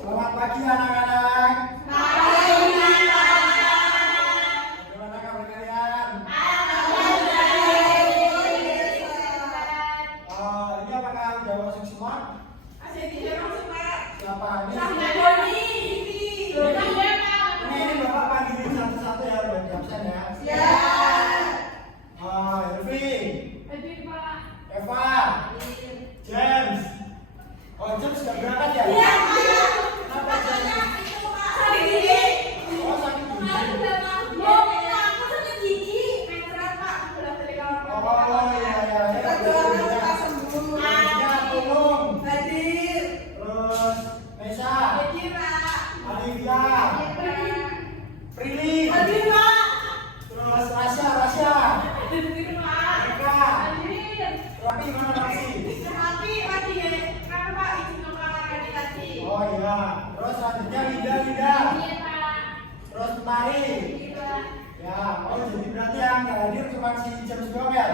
Selamat pagi anak-anak. Pagi, Bagaimana kabar kalian? Ini apakah udah masuk semua? Siapa? Ini Bapak panggilin satu-satu ya buat di absen ya. Elvin, Eva, James. Oh, James sudah berangkat ya? Kenapa James? Oh, sakit gigi. Oh iya iya. Tulung. Terus Mesa, Alivia, Prilly, terus Rasya, Eka, Rapi mana Rapi? Oh iya. Terus selanjutnya Linda, terus Mari. Ya, oh jadi berarti yang nggak hadir cuma si James doang ya?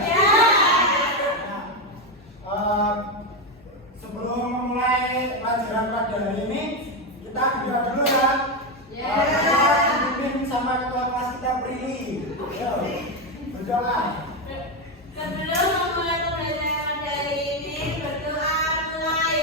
Nah, sebelum memulai pelajaran pada hari ini, kita berdoa dulu ya. Kita dipimpin sama ketua kelas kita Prilly. Ayo, berdoa. Sebelum memulai pembelajaran hari ini, berdoa mulai.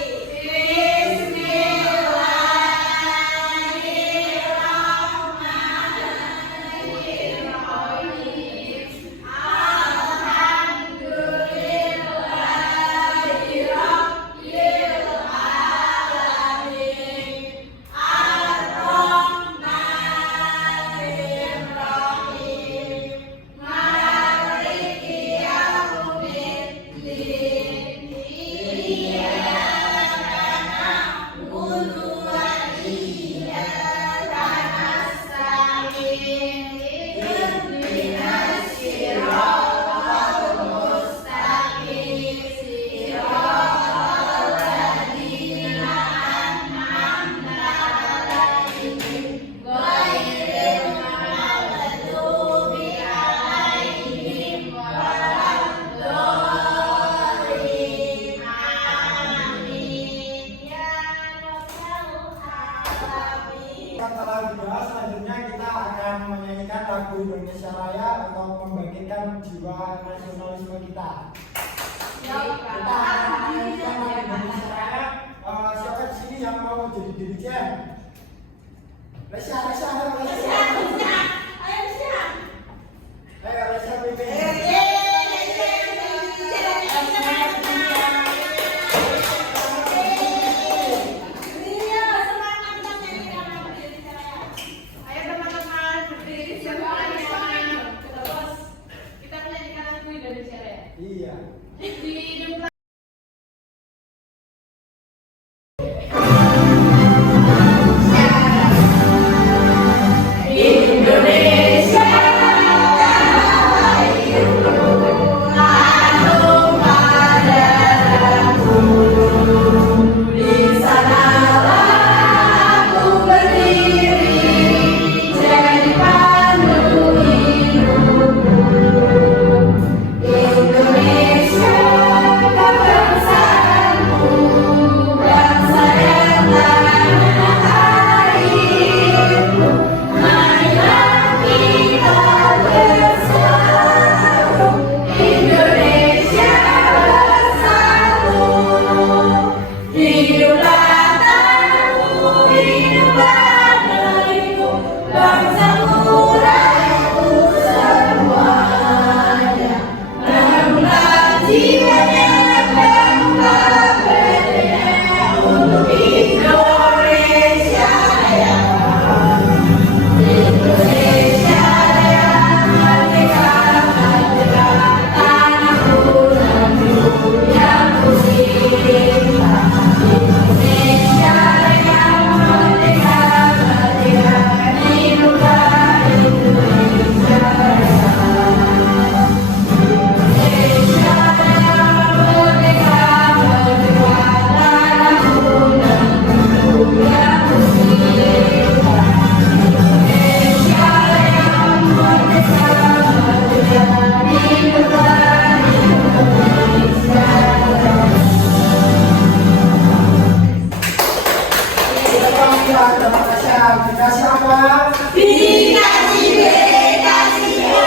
Setelah dibahas, selanjutnya kita akan menyanyikan lagu Indonesia Raya atau membangkitkan jiwa nasionalisme kita. Kita akan menyanyikan lagu Indonesia Raya. Siapa di sini yang mau jadi dirijen? Resya, ayo Resya. Ayo Resya pimpin. Iya. Indonesia yang merdeka. ada Natasha. Dikasih apa? Dikasih B, kasih O,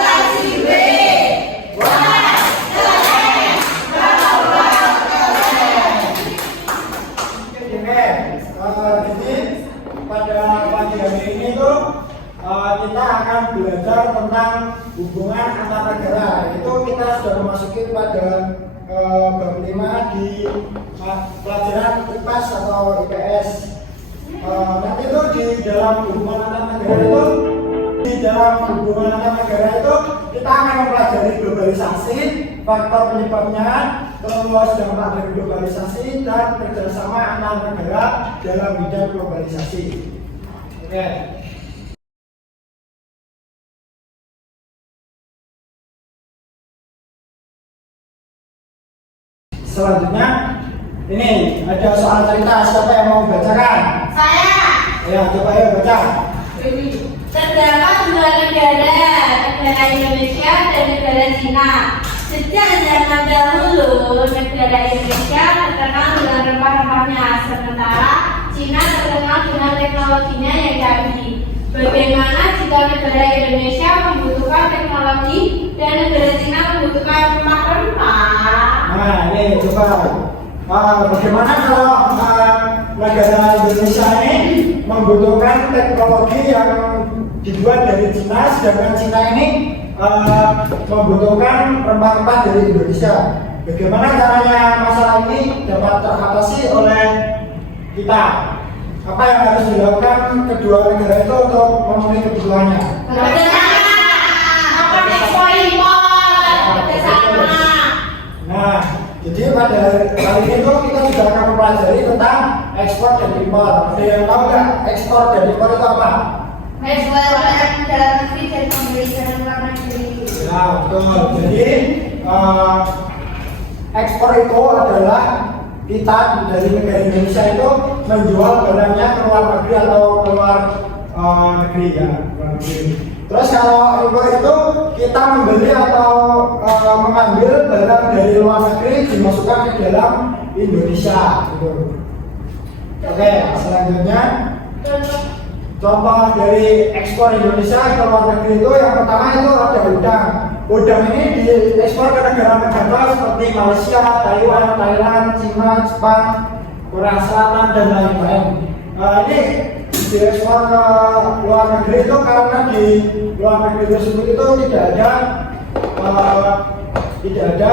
kasih B. Wah, keren. Wow, keren. Oke, jadi pada pagi hari ini tuh kita akan belajar tentang hubungan antar negara. Itu kita sudah memasuki pada bab 5 di pelajaran IPAS atau IPS. Nanti itu di dalam hubungan antar negara itu, kita akan mempelajari globalisasi, faktor penyebabnya, terus dampak dari globalisasi dan kerjasama antar negara dalam bidang globalisasi. Oke. Selanjutnya, ini ada soal cerita. Siapa yang mau bacakan? Saya. Ya, coba ya baca. Terdapat dua negara Indonesia dan negara Cina. Sejak zaman dahulu, negara Indonesia terkenal dengan rempah-rempahnya, sementara Cina terkenal dengan teknologinya yang canggih. Bagaimana jika negara Indonesia membutuhkan teknologi dan negara Cina membutuhkan rempah-rempah? Nah, ini coba bagaimana kalau negara Indonesia ini membutuhkan teknologi yang dibuat dari Cina, sedangkan Cina ini membutuhkan rempah-rempah dari Indonesia. Bagaimana caranya masalah ini dapat teratasi oleh kita? Apa yang harus dilakukan kedua negara itu untuk memenuhi kebutuhannya? Nah, jadi pada kali ini tuh kita juga akan mempelajari tentang ekspor dan impor. Ada yang tahu nggak ekspor dan impor itu apa? Menjual barang dalam negeri dan membeli barang luar negeri. Ya, betul. Jadi ekspor itu adalah kita dari negara Indonesia itu menjual barangnya ke luar negeri atau ke luar negeri ya, luar negeri. Terus kalau impor itu kita membeli atau mengambil barang dari luar negeri dimasukkan ke dalam Indonesia. Gitu. Oke, selanjutnya contoh dari ekspor Indonesia ke luar negeri itu yang pertama itu ada udang. Udang ini diekspor ke negara-negara seperti Malaysia, Taiwan, Thailand, Cina, Jepang, Korea Selatan dan lain-lain. Ini diekspor ke luar negeri itu karena di luar negeri tersebut itu tidak ada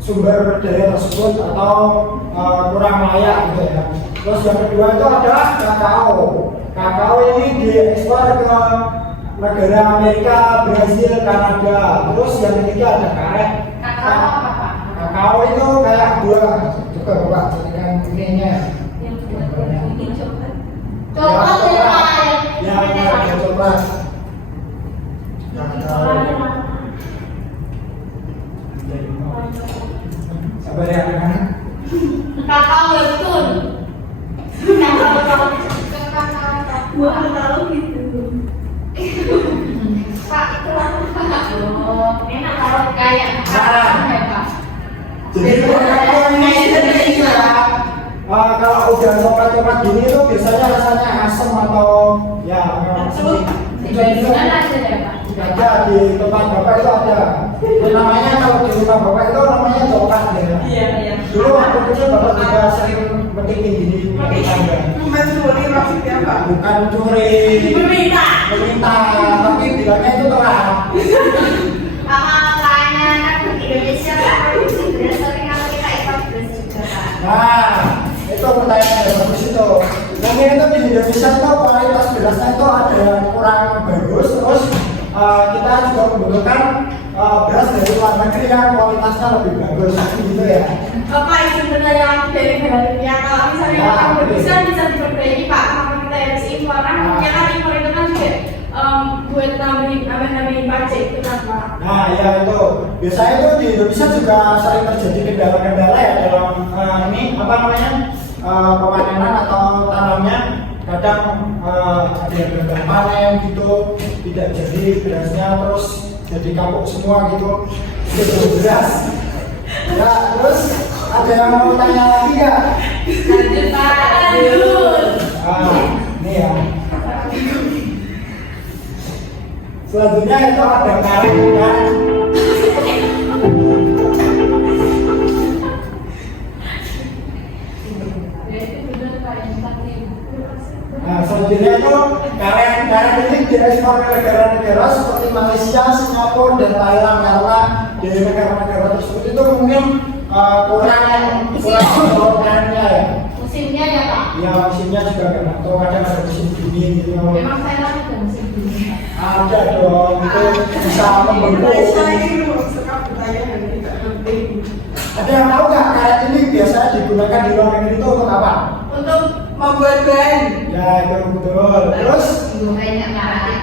sumber daya tersebut atau kurang layak gitu ya. Terus yang kedua itu ada kakao. Kakao ini diekspor ke negara Amerika, Brazil, Kanada. Terus yang ketiga ada karet. Kakao apa? Kakao itu kayak buah. Coba Bapak jadikan ininya. Coklat Ya, coklat. Sabar ya anak-anak. Kakao betul. Buah tahu gitu. Pak itu enak kalau kayak Jadi kakao ini kalau udah coklat-coklat gini tuh biasanya rasanya asam atau ya ada di tempat bapak itu ada. Namanya kalau di rumah bapak itu namanya coklat ya. Iya. Dulu waktu kecil bapak juga sering metik gini di tetangga. Mencuri maksudnya Pak? Bukan curi, Meminta. tapi bilangnya itu telat. Makanya anak Indonesia produksi beras tapi kalau kita impor beras juga Pak. Nah, itu pertanyaan yang bagus itu. Mungkin itu di Indonesia itu kualitas berasnya itu ada yang kurang bagus, terus kita juga membutuhkan beras dari luar negeri yang kualitasnya lebih bagus, gitu ya. Bapak itu benar yang dari bahannya. Kalau misalnya yang bisa diperbaiki Pak, kenapa kita harus impor? Karena kan impor itu kan juga buat nambahin pajak itu kan Pak. Nah, ya itu. Biasanya itu di Indonesia juga sering terjadi kendala-kendala ya dalam ini apa namanya pemanenan atau tanamnya. Kadang ada yang gagal panen gitu, tidak jadi berasnya, terus jadi kapuk semua gitu. Itu beras. Ya, terus ada yang mau tanya lagi nggak? Lanjut Pak. Lanjut. Ini ya. Selanjutnya itu ada karet kan. Nah, selanjutnya itu karet ini diekspor ke negara-negara seperti Malaysia, Singapura, dan Thailand karena dari negara-negara tersebut itu mungkin kurang karetnya ya. Musimnya ya Pak. Ya musimnya juga kan atau kadang ada musim dingin gitu. Memang Thailand ada musim dingin. Ada dong, itu bisa membeku. Malaysia ini sekarang budaya yang tidak penting. Ada yang tahu nggak karet ini biasanya digunakan di luar negeri itu untuk apa? Untuk membuat band. Ya itu betul. Terus Banyak karet.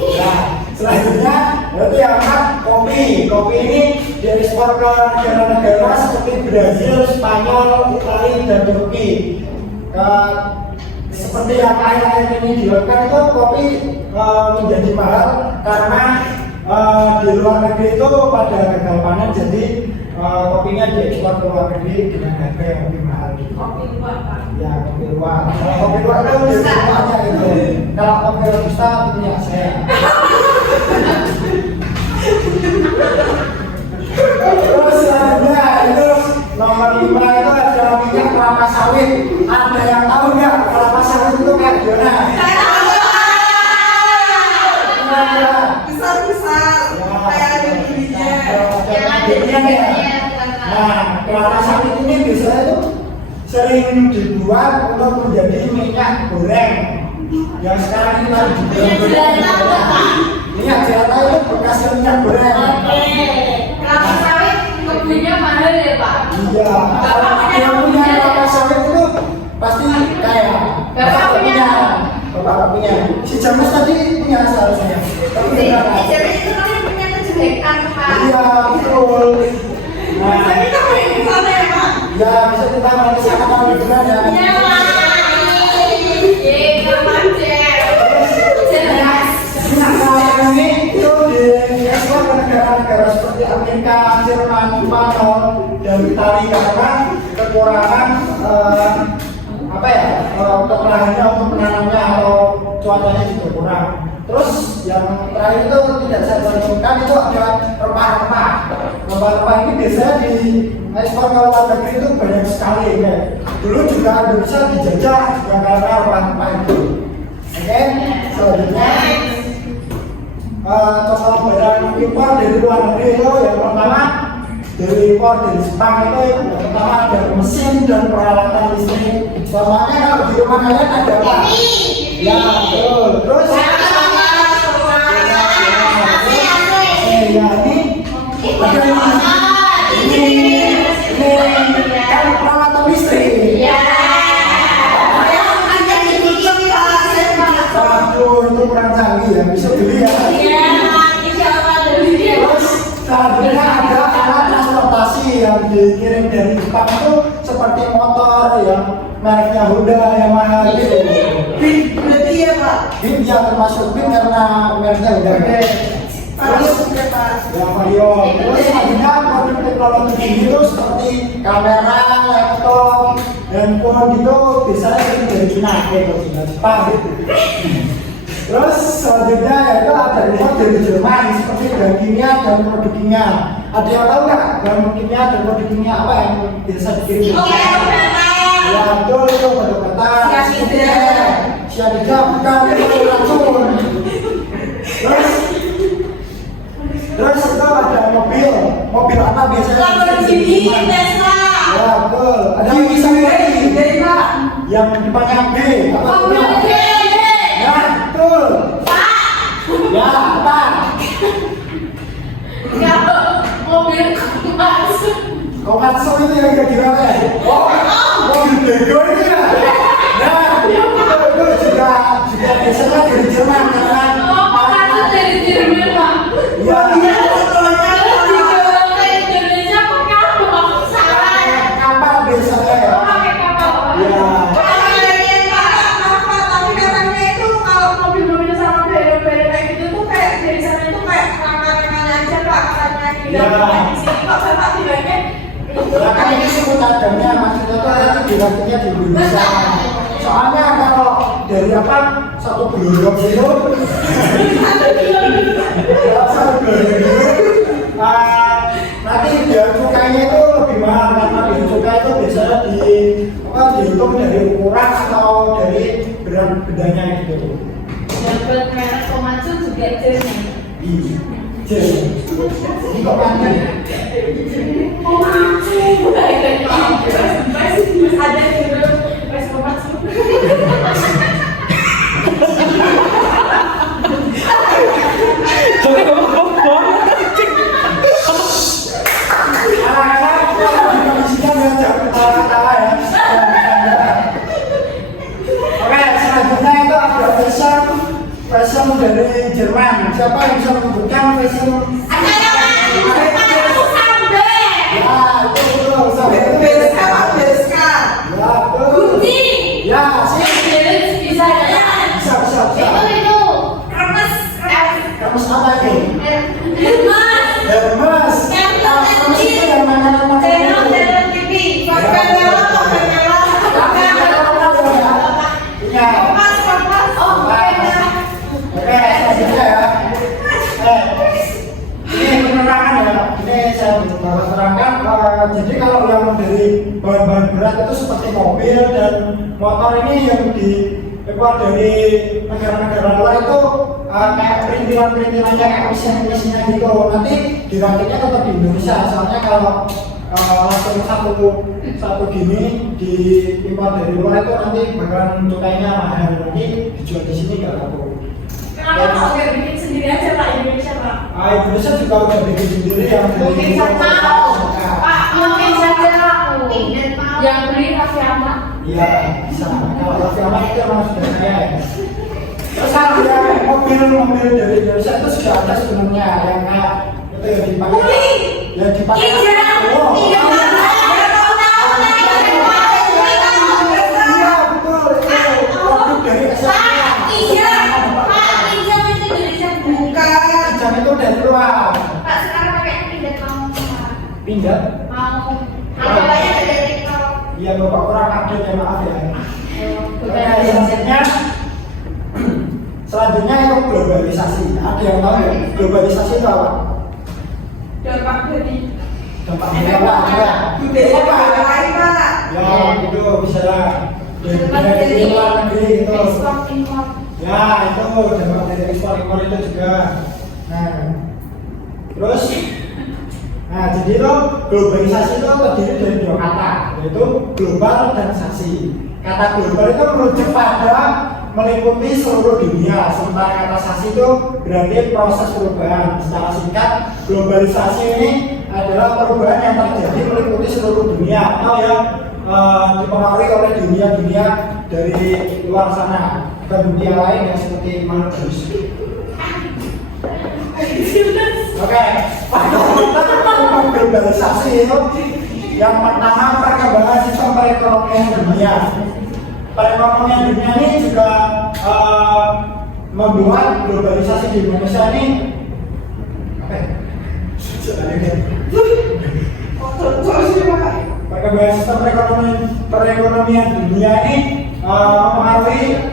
nah, selanjutnya berarti yang keempat kopi. Kopi ini diekspor ke negara-negara seperti Brazil, Spanyol, Italia, dan Turki. Seperti yang akhir-akhir ini dilakukan itu kopi menjadi mahal karena di luar negeri itu pada gagal panen, jadi kopinya diekspor ke luar negeri dengan harga yang lebih mahal. Kopi luwak Pak. Ya, kopi luwak. Kalau kopi luwak itu di rumahnya itu. Kalau kopi robusta punya saya. Terus selanjutnya itu nomor 5 itu ada minyak kelapa sawit. Ada yang tahu nggak kelapa sawit itu kayak gimana? Besar-besar. Kayak ada bibirnya. Nah, kelapa sawit ini biasanya itu sering dibuat untuk menjadi minyak goreng. Yang sekarang ini lagi digoreng. Minyak jelantah itu bekas minyak goreng. Kelapa sawit kebunnya mahal ya Pak. Iya, kalau yang punya kelapa sawit itu pasti kaya. Bapak punya. Bapak punya. Si James tadi punya seharusnya. Tapi enggak. Jadi itu kan punya 7 hektar Pak. Iya, betul. Nah, Tapi kamu yang di sana ya Pak? ya bisa kita nanti sama kamu liburan ya. Iya Pak. Minyak kelapa ini itu diekspor ke negara-negara seperti Amerika, Jerman, Spanyol, dan Italia karena kekurangan kekurangannya untuk menanamnya atau cuacanya juga kurang. Terus yang terakhir itu tidak saya cantumkan itu ada rempah-rempah. Rempah-rempah ini biasanya diekspor ke luar negeri itu banyak sekali ya. Dulu juga Indonesia dijajah juga karena rempah-rempah itu. Oke, selanjutnya contoh barang impor dari luar negeri itu yang pertama dari impor dari Jepang itu yang pertama ada mesin dan peralatan listrik. Contohnya kalau di rumah kalian ada apa? Ya betul. Terus ya ini kan peralatan listrik. Waduh, itu kurang canggih ya, bisa beli ya. Terus selanjutnya ada alat transportasi yang dikirim dari Jepang itu seperti motor yang mereknya Honda yang mahal gitu. Bin, berarti ya Pak? Bin ya termasuk bin karena mereknya Honda. Terus ya Pak. ya Vario. Terus selanjutnya produk teknologi itu seperti kamera, laptop, handphone gitu biasanya sering dari Cina gitu, Cina Jepang gitu. Terus selanjutnya yaitu ada impor dari Jerman seperti bahan kimia dan produk kimia. Ada yang tahu nggak bahan kimia dan produk kimia apa yang bisa dikirim? Ya betul itu obat-obatan. Cyanida bukan itu racun. Terus itu ada mobil apa biasanya? Ya betul. Ada yang bisa Dari Pak. yang depannya B. Apa? Ya betul. Ya apa? Komatsu itu yang gimana ya? Oh, mobil bego itu ya? Nah, itu juga biasanya dari Jerman karena ya kapal biasanya ya. Ya. Ya kan ini suku cadangnya maksudnya tuh nanti dirakitnya di Indonesia. Soalnya kalau dari apa satu gelorong itu satu gelorong nanti biaya cukainya itu lebih mahal karena biaya cukai itu biasanya dihitung dari ukuran atau dari berat bedanya gitu. Dapat merek tomatsu juga jernih. Iya. Ini kok panjang? Tomatsu. Ada juga pres tomatsu. Fashion dari Jerman. Siapa yang bisa menyebutkan fashion? Ada aku sampai. Ya, itu sampai. Beska, Pak, Beska. Ya, Gucci. ya, sih. Bisa ya. Bisa. Itu. Hermes. Kamus apa itu? Hermes. Hermes. Kamus itu yang makanan-makanan itu. Pakai merah, pakai merah. Iya. Oke, selanjutnya ya. Ini penerangan ya. Ini saya bakal terangkan. Jadi kalau yang dari bahan-bahan berat itu seperti mobil dan motor ini yang dibuat dari negara-negara luar itu kayak perintilan-perintilannya kayak mesin-mesinnya gitu. Nanti dirakitnya tetap di Indonesia. Soalnya kalau langsung satu gini diimpor dari luar itu nanti bakalan cukainya mahal. Nanti dijual di sini nggak laku. Kenapa kok nggak bikin sendiri aja Pak Indonesia Pak? Indonesia juga udah bikin sendiri yang Mungkin saja Pak, mungkin saja yang beli Raffi Ahmad. Iya bisa. Kalau Raffi Ahmad itu memang sudah kaya ya. Terus kalau yang mobil dari Indonesia itu sudah ada sebenarnya yang kayak itu yang dipakai. Yang dipakai. Iya betul. Produk dari jam itu dari luar. Pak sekarang pakai pindad mau Pindad? mau. Harganya dari TikTok. Iya bapak kurang update ya maaf ya. Selanjutnya itu globalisasi. Ada yang tahu ya globalisasi itu apa? Dampak dari Dampak apa? Ya. Budaya negara lain, Pak. Ya itu bisa dari luar negeri itu. ekspor impor. Ya itu dampak dari ekspor impor itu juga. Terus jadi itu globalisasi itu terdiri dari dua kata, yaitu global dan sasi. Kata global itu merujuk pada meliputi seluruh dunia, sementara kata sasi itu berarti proses perubahan. Secara singkat, globalisasi ini adalah perubahan yang terjadi meliputi seluruh dunia atau yang dipengaruhi oleh dunia-dunia dari luar sana ke dunia lain yang seperti Maldives. Oke, globalisasi itu yang pertama perkembangan sistem perekonomian dunia. Perekonomian dunia ini juga membuat globalisasi di Indonesia ini apa ya? Perkembangan sistem perekonomian dunia ini mempengaruhi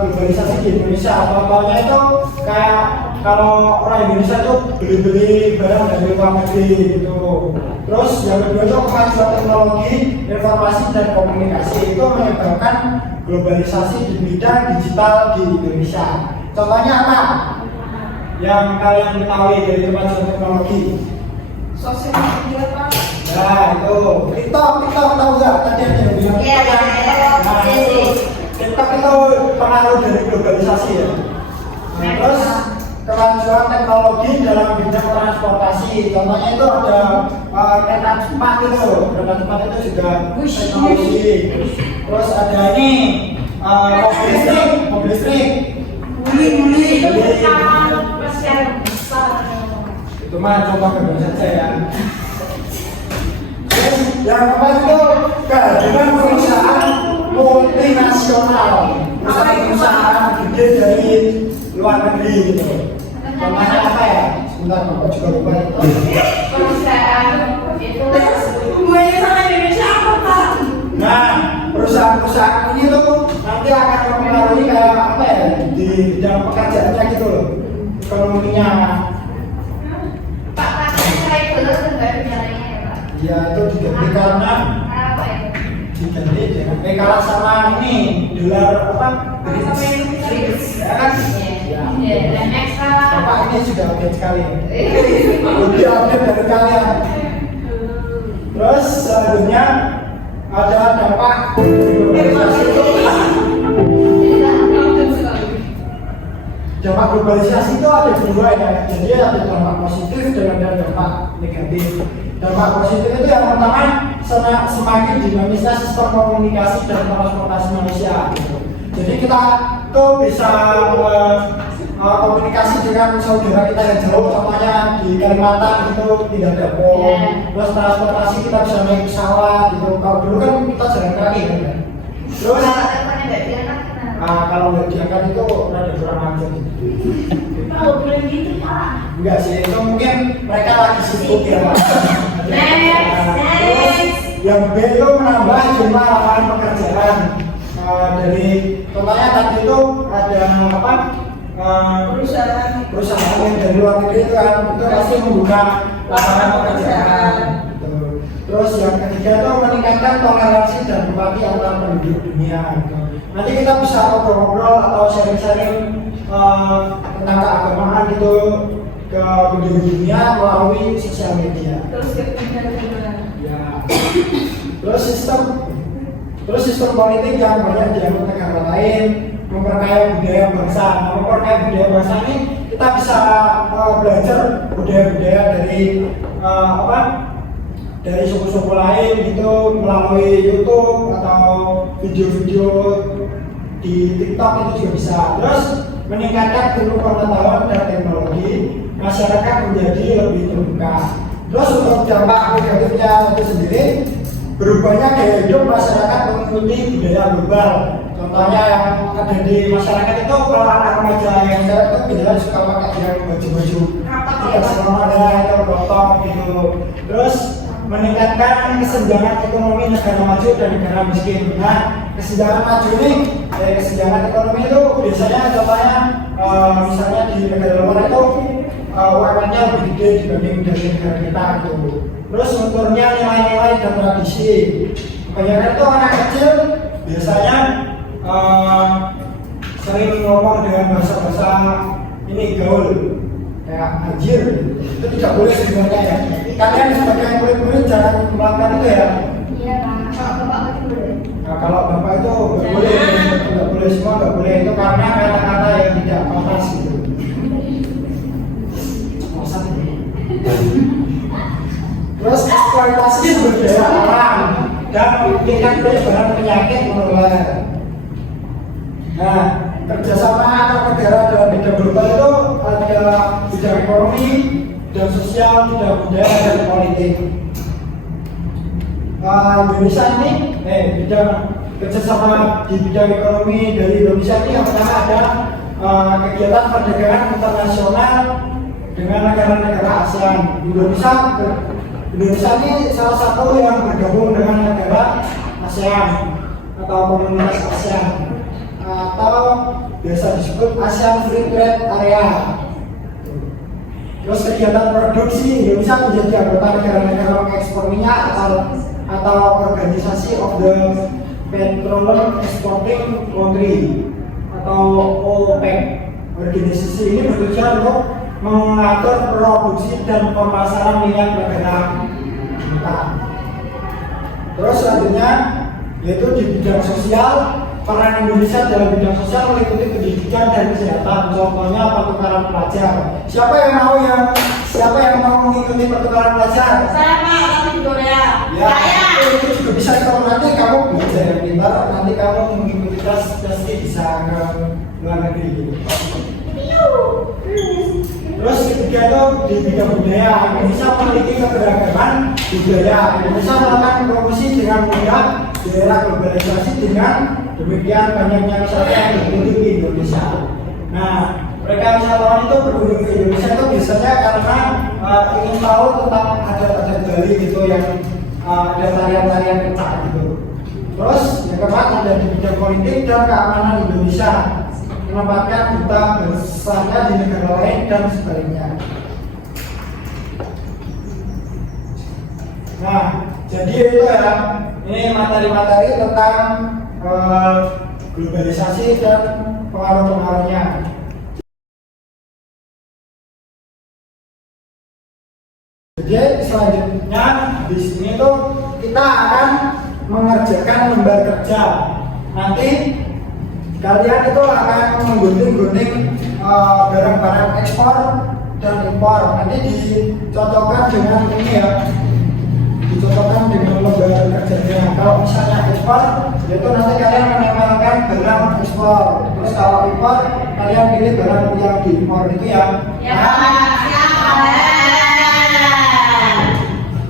globalisasi di Indonesia. Contohnya itu kayak kalau orang Indonesia tuh beli barang dari luar negeri gitu. Terus yang kedua itu kemajuan teknologi, informasi dan komunikasi itu menyebabkan globalisasi di bidang digital di Indonesia. Contohnya apa? Yang kalian ketahui dari kemajuan teknologi? Sosial media Pak. Nah itu TikTok tahu nggak? Tadi ada yang bilang Iya. Nah itu TikTok itu pengaruh dari globalisasi ya. Nah, terus kemajuan teknologi dalam bidang transportasi, contohnya itu ada kereta cepat itu juga teknologi. Terus ada ini mobil listrik. Muli. Persiapan besar. Itu mah coba gambar saja ya. Yang keempat itu kehadiran perusahaan multinasional, perusahaan gede dari luar negeri gitu. Contohnya apa ya? Sebentar, Bapak juga lupa. Perusahaan itu hubungannya sama Indonesia apa Pak? Nah, perusahaan-perusahaan ini tuh nanti akan mempengaruhi kayak apa ya di bidang pekerjaannya gitu loh, ekonominya. Pak, katanya cerai dulu enggak ada caranya ya Pak? Ya itu diganti karena Kenapa ya? diganti dengan kalah sama ini dolar apa? Sama Indonesia. Ya kan? Ya, dan next Pak. Bapak ini sudah update sekali. Lebih update dari kalian. Terus selanjutnya ada dampak dampak globalisasi itu ada dua ya. Jadi ada dampak positif dan ada dampak negatif. Dampak positif itu yang pertama semakin dinamisnya sistem komunikasi dan transportasi manusia. Gitu. Jadi kita tuh bisa komunikasi dengan saudara kita yang jauh, contohnya di Kalimantan itu tidak ada pom. Terus transportasi kita bisa naik pesawat gitu. Kalau dulu kan kita jalan kaki kan. Terus kalau nggak diangkat itu rada kurang ajar gitu. Kalau boleh gitu Pak. Enggak sih, itu mungkin mereka lagi sibuk ya Pak. Next. Yang B itu menambah jumlah lapangan pekerjaan. Dari contohnya tadi itu ada apa? Perusahaan yang dari luar negeri itu kan itu pasti membuka lapangan pekerjaan. Gitu. Terus yang ketiga itu meningkatkan toleransi dan empati antar penduduk dunia. Gitu. Nanti kita bisa ngobrol-ngobrol atau sharing-sharing tentang keagamaan gitu ke penduduk dunia melalui sosial media. Terus Ya. Terus sistem politik yang banyak dianut negara lain memperkaya budaya bangsa. Memperkaya budaya bangsa ini kita bisa belajar budaya-budaya dari dari suku-suku lain gitu melalui YouTube atau video-video di TikTok itu juga bisa. Terus meningkatkan ilmu pengetahuan dan teknologi, masyarakat menjadi lebih terbuka. Terus untuk dampak negatifnya itu sendiri, berubahnya gaya hidup masyarakat mengikuti budaya global. Contohnya yang ada di masyarakat itu kalau anak remaja yang cewek itu biasanya suka pakai yang baju-baju tidak selamanya atau botol gitu. Terus meningkatkan kesenjangan ekonomi negara maju dan negara miskin. Nah, kesenjangan maju ini, kesenjangan ekonomi itu biasanya contohnya misalnya di negara luar itu UMR-nya lebih gede dibanding dari negara kita gitu. Terus menurunnya nilai-nilai dan tradisi. Kebanyakan itu anak kecil biasanya sering ngomong dengan bahasa-bahasa ini gaul kayak anjir, itu tidak boleh sebenarnya ya. Kalian sebagai murid-murid jangan melakukan itu ya. Iya Pak, kalau Bapak boleh. Nah, kalau bapak itu nggak boleh semua nggak boleh itu karena kata-kata yang tidak pantas gitu. Terus eksploitasi sumber daya alam dan tingkat penyebaran penyakit menular. Nah, kerjasama antar negara dalam bidang global itu ada bidang ekonomi dan sosial, bidang budaya dan politik. Indonesia ini bidang kerjasama di bidang ekonomi dari Indonesia ini yang pertama ada kegiatan perdagangan internasional dengan negara-negara ASEAN. Indonesia ini salah satu yang bergabung dengan negara ASEAN atau komunitas ASEAN atau biasa disebut ASEAN Free Trade Area. Terus kegiatan produksi Indonesia menjadi anggota negara-negara pengekspor minyak atau organisasi of the Petroleum Exporting Country atau OPEC. Organisasi ini bertujuan untuk mengatur produksi dan pemasaran minyak negara kita. Terus selanjutnya yaitu di bidang sosial, peran Indonesia dalam bidang sosial meliputi pendidikan dan kesehatan. Contohnya pertukaran pelajar. Siapa yang mau mengikuti pertukaran pelajar? Saya Pak, tapi di Korea. Ya, itu juga bisa. Kalau nanti kamu belajar yang pintar, nanti kamu mengikuti kelas pasti bisa ke luar negeri gitu. Terus ketiga itu di bidang budaya, Indonesia memiliki keberagaman budaya. Indonesia melakukan promosi dengan mudah di era globalisasi dengan demikian banyaknya wisata yang berkunjung di Indonesia. Nah, mereka wisatawan itu berkunjung ke Indonesia itu biasanya karena ingin tahu tentang adat-adat Bali gitu yang ada tarian-tarian kecak gitu. Terus yang keempat ada di bidang politik dan keamanan Indonesia, menempatkan duta besarnya di negara lain dan sebaliknya. Nah, jadi itu ya, ini materi-materi tentang globalisasi dan pengaruh-pengaruhnya. Jadi selanjutnya di sini tuh kita akan mengerjakan lembar kerja. Nanti kalian itu akan menggunting-gunting barang-barang ekspor dan impor. Nanti dicocokkan dengan ini ya, dicocokkan dengan lembar kerjanya. Kalau misalnya ekspor, itu nanti kalian menempelkan barang ekspor. Terus kalau impor, kalian pilih barang yang diimpor itu ya.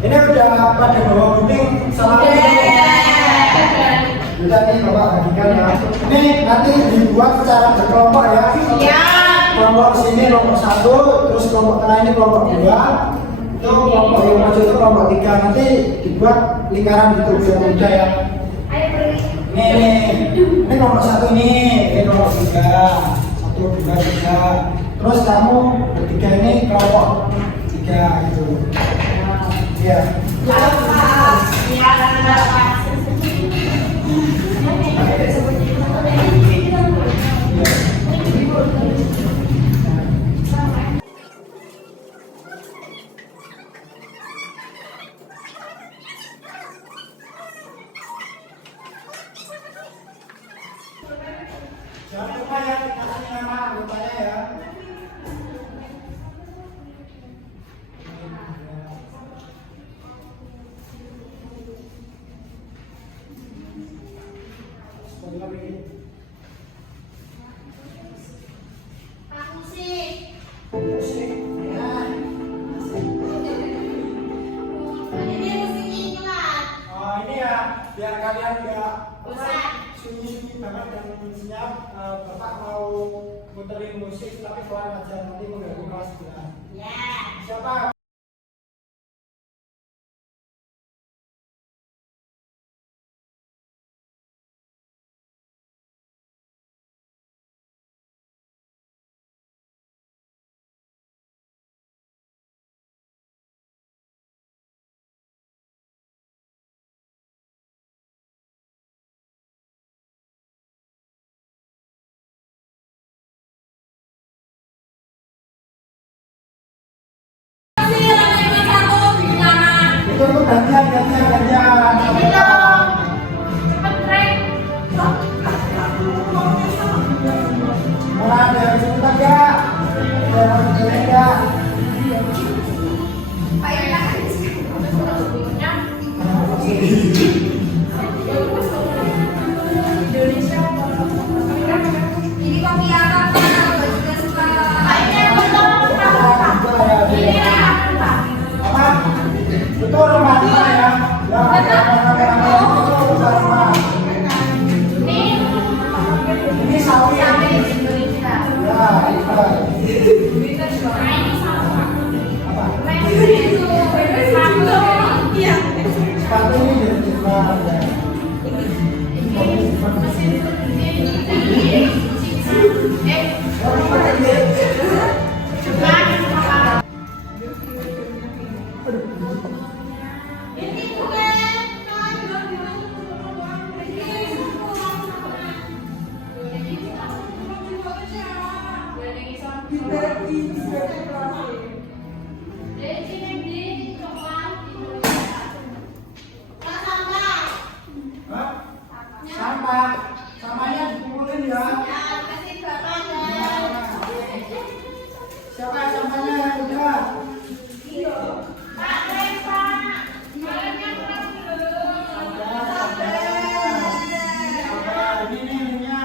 Ini udah pada bawa gunting sama udah nih Bapak bagikan ya. Ini nanti dibuat secara berkelompok ya. Kelompok sini kelompok 1, terus kelompok tengah ini kelompok 2. Itu kelompok yang maju itu kelompok 3. Nanti dibuat lingkaran gitu biar mudah ya. Ini kelompok 1 ini kelompok 3. 1, 2, 3. Terus kamu bertiga ini kelompok 3 gitu. Ya. Jangan lupa ya kasih nama anggotanya ya. Ini ya biar kalian nggak sunyi-sunyi banget dan siap. Bapak mau muterin musik tapi pelan aja, nanti mengganggu kelas sebelah. Siapa? Itu gantian. Mana ada yang sebentar ya? Ada yang ya? Ini kopi apa? Juga suka. Itu rumah ya. Ini sawi. Indonesia. Ya, sepatu ini dari Jepang. Sampah, sampahnya dikumpulin ya. Siapa sampahnya yang udah? Ini ininya.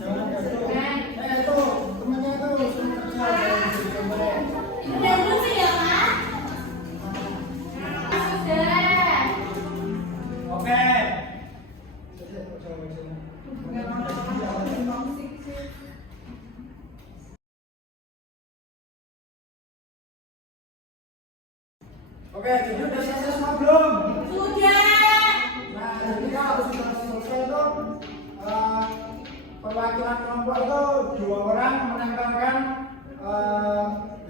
Jangan itu. Itu temennya itu kerja. Oke, jadi udah selesai semua belum? Sudah. Nah, jadi kalau sudah selesai itu perwakilan kelompok itu 2 orang menempelkan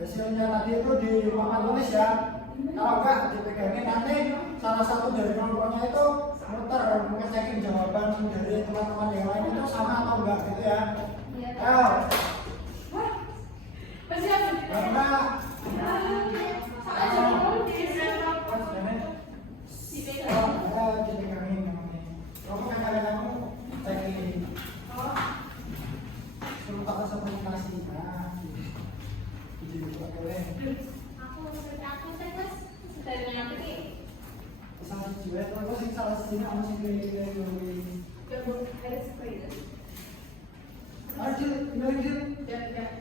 hasilnya tadi itu di papan tulis ya. Kalau enggak dipegangin nanti salah satu dari kelompoknya itu muter ngecekin jawaban dari teman-teman yang lain itu sama atau enggak gitu ya. Ayo. Karena kamu cekin suruh pakai komunikasi. Nah, jadi boleh. Salah satu ya, kalau sing salah satu ini kamu sing pilih. Ayo, ini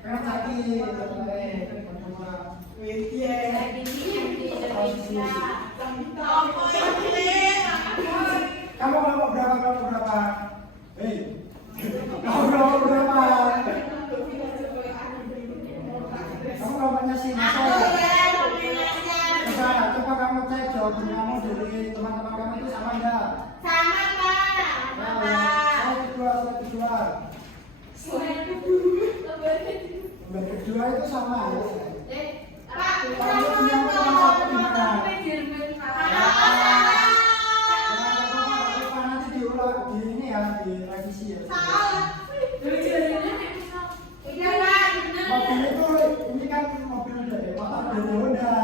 karena sakit, pertama. Kamu kelompok berapa? Hei, kamu kelompok berapa? Kamu kelompoknya sih, coba kamu cek jawaban kamu dari teman-teman kamu itu sama enggak? Slide kedua itu sama ya? Nanti diulang di ini ya, di revisi ya. Mobil itu, ini kan mobil dari motor dari Honda.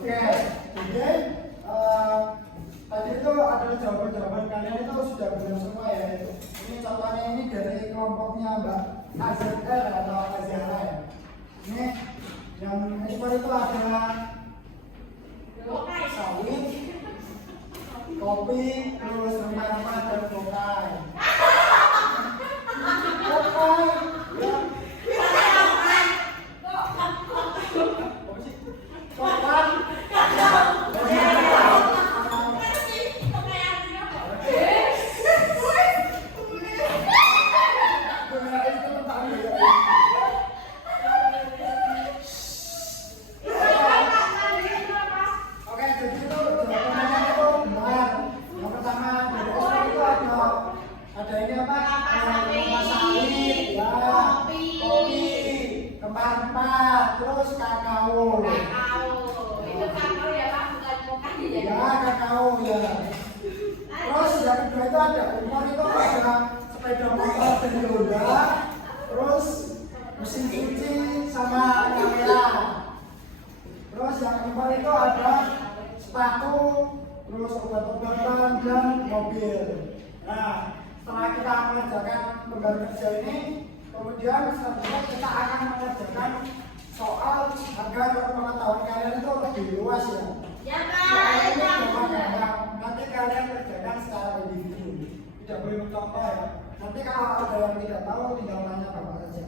Oke, jadi tadi itu adalah jawaban-jawaban kalian itu sudah benar semua ya. Ini contohnya ini dari kelompoknya Mbak Azhar atau Azhara ya. Ini yang ekspor itu adalah sawit, kopi, terus rempah-rempah dan bokai. Bokai, ya. Terus kakao. Itu kakao ya Pak, bukan mocha ya. Ya, kakao ya. Terus yang kedua itu ada umur itu ada sepeda motor dari Honda. Terus mesin cuci sama kamera. Terus yang keempat itu ada sepatu, terus obat-obatan dan mobil. Nah, setelah kita mengerjakan lembar kerja ini, kemudian selanjutnya kita akan mengerjakan soal agar pengetahuan kalian itu lebih luas ya. Ya Soalnya Pak, ini gampang-gampang. Nanti kalian kerjakan secara individu, tidak boleh mencontoh ya. Nanti kalau ada yang tidak tahu, tinggal tanya bapak saja.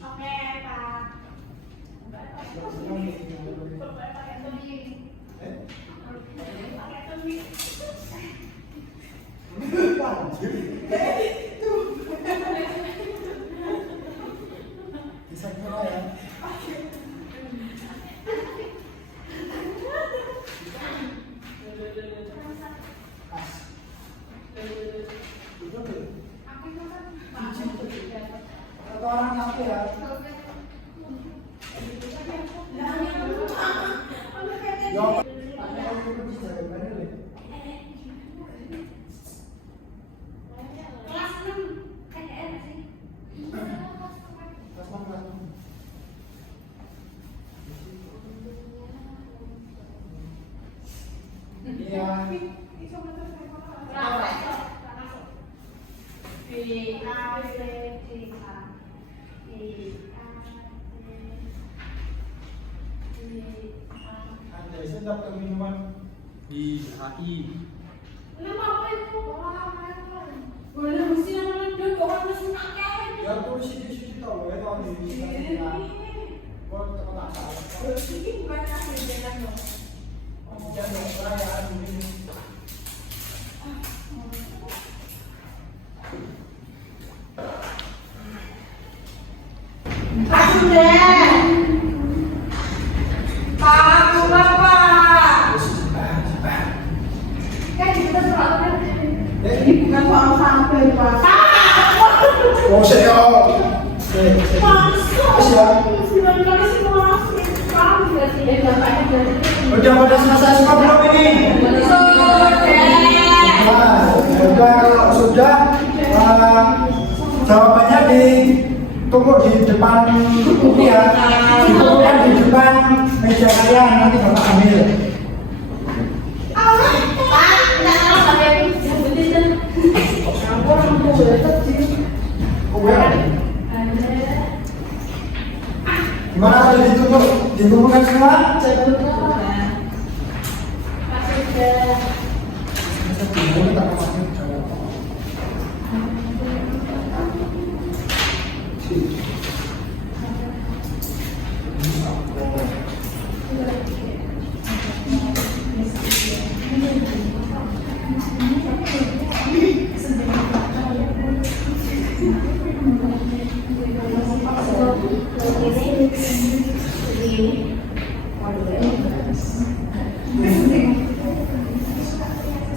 Oke Pak. Bisa kira ya. Atau orang satu ya. Ya, aku bisa jawabannya deh. Kelas 6 KDR sih. Kelas 6. Iya. biasanya dapat minuman di HI. Kenapa apa itu? Boleh mesti namanya dia kok harus pakai. ya tulis sih tau ya tau di sana kok tak salah Ini bukan hasil jalan dong. jangan perayaan begini Langsung deh. Pak, Bapak. Kan kita surat Ini bukan soal sampai, Pak. oh saya Masuk. 9 kali sih masuk. udah pada selesai semua belum ini nah udah kalau sudah jawabannya ditunggu di depan ini ya dikumpulkan di depan meja kalian nanti bapak ambil gimana sudah dikumpulkan semua?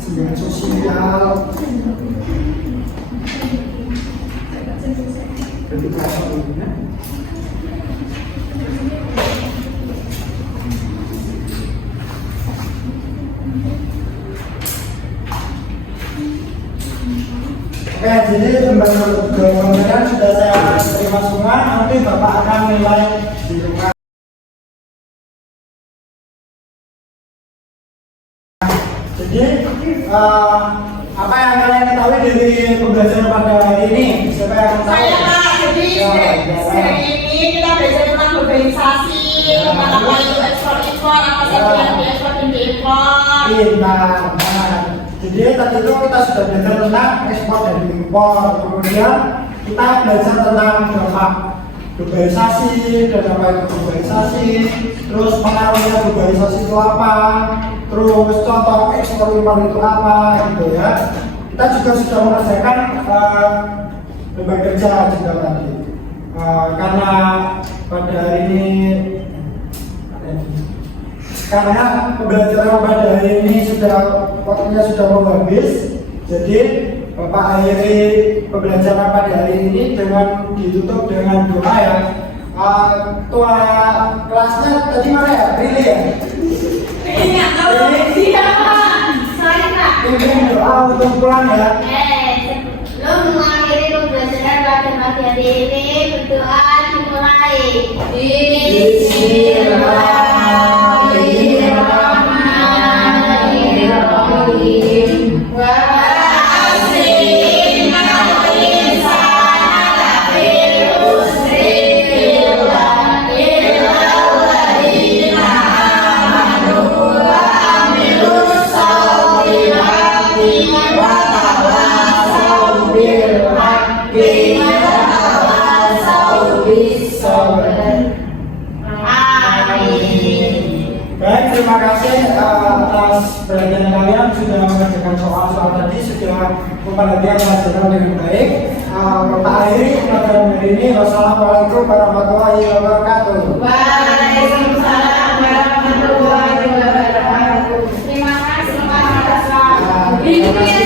Sembilan sosial bentuk apa ini? Oke, jadi gambaran sudah saya terima semua. Nanti bapak akan nilai di rumah. Jadi apa yang kalian ketahui dari pembelajaran pada hari ini? Siapa yang tahu? Saya Pak, jadi seri ini kita belajar tentang globalisasi, apa itu ekspor impor, apa saja yang diekspor dan diimpor. Pintar. Nah, jadi tadi itu kita sudah belajar tentang ekspor dan impor. Kemudian kita belajar tentang dampak globalisasi dan apa itu globalisasi. Terus pengaruhnya globalisasi itu apa? Terus contoh ekspor impor itu apa? Gitu ya. Kita juga sudah mengerjakan lembaga kerja juga tadi. Karena pada hari ini karena pembelajaran pada hari ini waktunya sudah mau habis, jadi Bapak akhiri pembelajaran pada hari ini dengan ditutup dengan doa ya. Ketua kelasnya tadi mana ya? Prilly ya? Ini nggak tahu dia. Saya nggak. Pimpin doa untuk pulang ya. Lo mengakhiri pembelajaran pada pagi hari ini berdoa dimulai. Baik, terima kasih atas perhatian kalian sudah mengerjakan soal-soal tadi, sudah memperhatikan pelajaran dengan baik. Bapak akhiri pelajaran hari ini. Wassalamualaikum warahmatullahi wabarakatuh. Waalaikumsalam warahmatullahi wabarakatuh. Terima kasih Pak. Ini